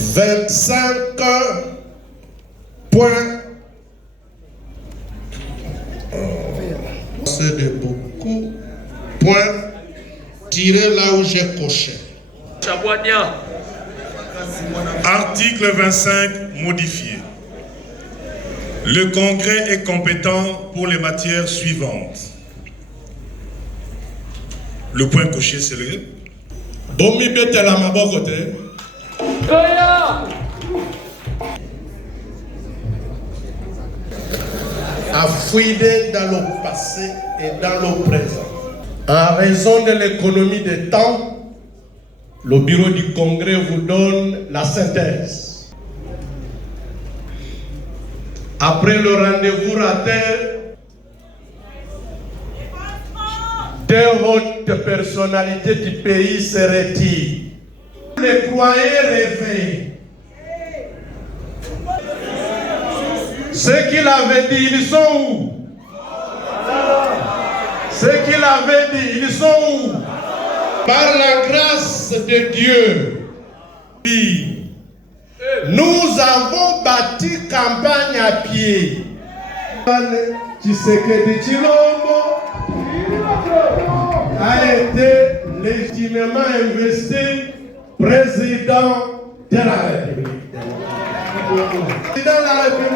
25 points. C'est de beaucoup points tirés là où j'ai coché. Article 25 modifié. Le Congrès est compétent pour les matières suivantes. Le point coché, c'est le... Bomi betela mabokote. A fouillé dans le passé et dans le présent. En raison de l'économie des temps, le bureau du Congrès vous donne la synthèse. Après le rendez-vous raté, deux hautes personnalités du pays se retirent. Les croyants rêvaient. Ceux qui l'avaient dit, ils sont où? Ceux qui l'avaient dit, ils sont où? Par la grâce de Dieu, nous avons bâti campagne à pied. Tshisekedi Tshilombo a été légitimement investi président de la République. Président de la République.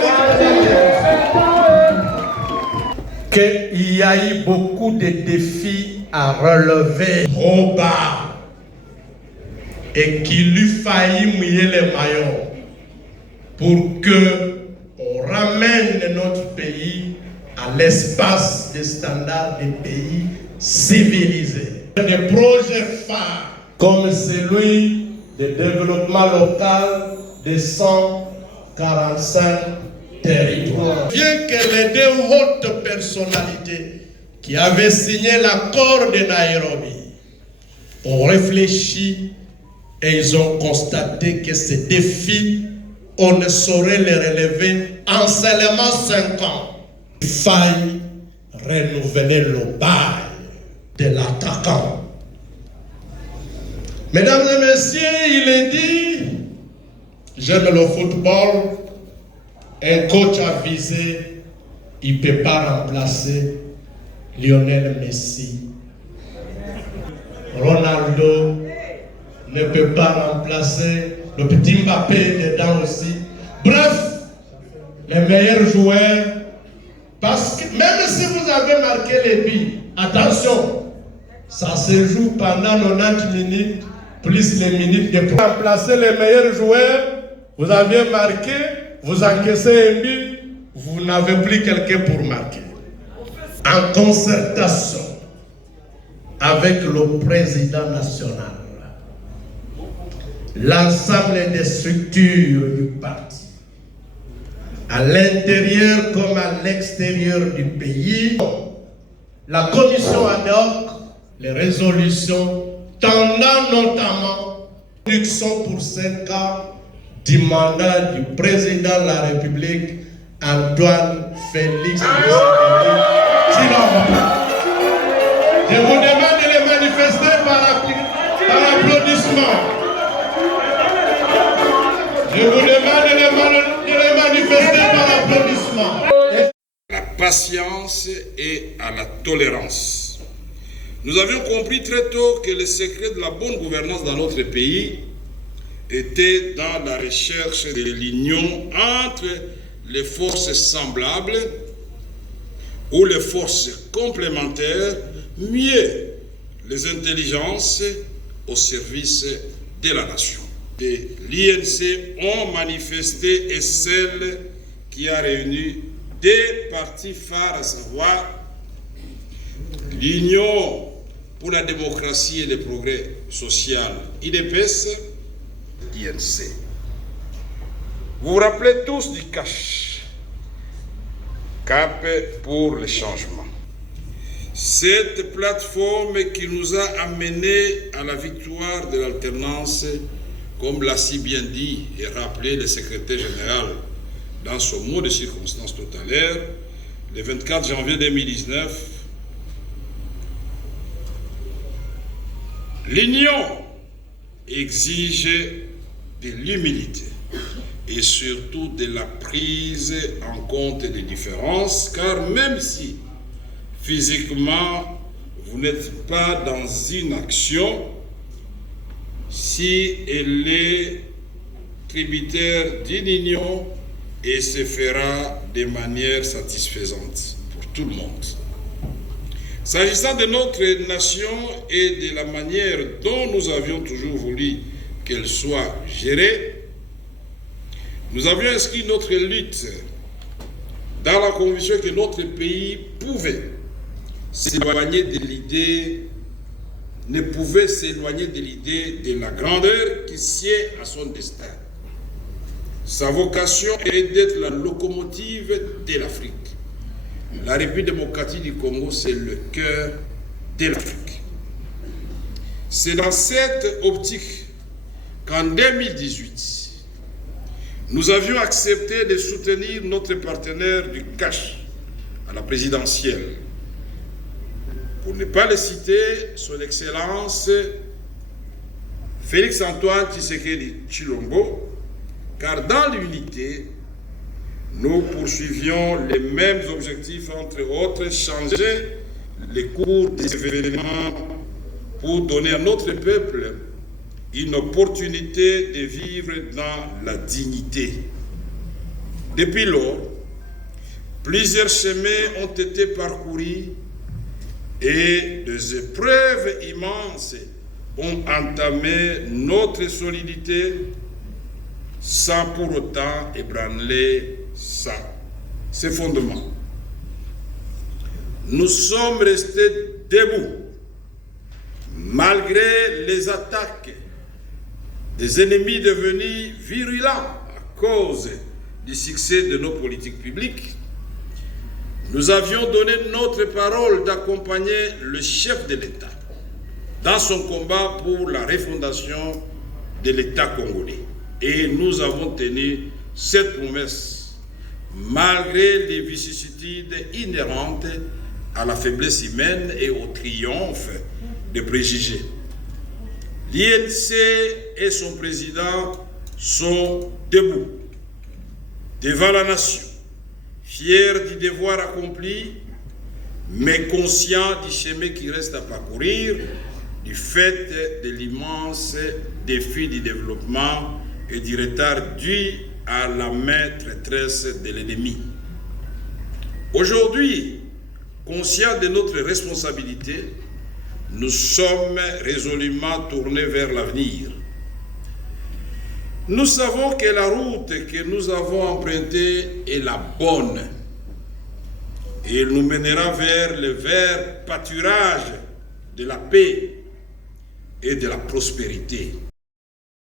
Qu'il y a eu beaucoup de défis à relever trop bas et qu'il lui faillit mouiller les maillots pour que on ramène notre pays à l'espace des standards des pays civilisés. Des projets phares comme celui de développement local de 145 territoires. Bien que les deux hautes personnalités qui avaient signé l'accord de Nairobi ont réfléchi et ils ont constaté que ces défis, on ne saurait les relever en seulement 5 ans. Il faille renouveler le bail de l'attaquant. Mesdames et messieurs, il est dit, j'aime le football, un coach avisé, il ne peut pas remplacer Lionel Messi. Ronaldo ne peut pas remplacer le petit Mbappé dedans aussi. Bref, les meilleurs joueurs, parce que même si vous avez marqué les buts, attention, ça se joue pendant 90 minutes, plus les minutes de pour remplacer les meilleurs joueurs. Vous avez marqué, vous encaissez un but, vous n'avez plus quelqu'un pour marquer. En concertation avec le président national, l'ensemble des structures du parti, à l'intérieur comme à l'extérieur du pays, la commission ad hoc, les résolutions tendant notamment réduction pour 5 ans du mandat du président de la République, Antoine Félix Tshisekedi Tshilombo. Je vous demande de les manifester par applaudissement. Je vous demande de les manifester par applaudissement. À la patience et à la tolérance. Nous avions compris très tôt que le secret de la bonne gouvernance dans notre pays était dans la recherche de l'union entre les forces semblables ou les forces complémentaires, mieux les intelligences au service de la nation. Et l'INC ont manifesté est celle qui a réuni deux partis phares, à savoir l'Union pour la démocratie et le progrès social, IDPS, INC. Vous vous rappelez tous du Cap pour le changement. Cette plateforme qui nous a amenés à la victoire de l'alternance, comme l'a si bien dit et rappelé le secrétaire général dans son mot de circonstance tout à l'heure, le 24 janvier 2019, l'Union exige de l'humilité et surtout de la prise en compte des différences, car même si physiquement vous n'êtes pas dans une action, si elle est tributaire d'une union, et se fera de manière satisfaisante pour tout le monde. S'agissant de notre nation et de la manière dont nous avions toujours voulu qu'elle soit gérée, nous avions inscrit notre lutte dans la conviction que notre pays pouvait s'éloigner de l'idée, ne pouvait s'éloigner de l'idée de la grandeur qui sied à son destin. Sa vocation est d'être la locomotive de l'Afrique. La République démocratique du Congo, c'est le cœur de l'Afrique. C'est dans cette optique qu'en 2018, nous avions accepté de soutenir notre partenaire du cash à la présidentielle. Pour ne pas le citer, son Excellence Félix-Antoine Tshisekedi Tshilombo, car dans l'unité, nous poursuivions les mêmes objectifs, entre autres, changer les cours des événements pour donner à notre peuple une opportunité de vivre dans la dignité. Depuis lors, plusieurs chemins ont été parcourus et des épreuves immenses ont entamé notre solidité sans pour autant ébranler ses fondements. Nous sommes restés debout malgré les attaques des ennemis devenus virulents à cause du succès de nos politiques publiques. Nous avions donné notre parole d'accompagner le chef de l'État dans son combat pour la refondation de l'État congolais. Et nous avons tenu cette promesse, malgré les vicissitudes inhérentes à la faiblesse humaine et au triomphe des préjugés. L'INC et son président sont debout devant la nation, fiers du devoir accompli, mais conscients du chemin qui reste à parcourir du fait de l'immense défi du développement et du retard dû à la main traîtresse de l'ennemi. Aujourd'hui, conscients de notre responsabilité, nous sommes résolument tournés vers l'avenir. Nous savons que la route que nous avons empruntée est la bonne et elle nous mènera vers le vert pâturage de la paix et de la prospérité.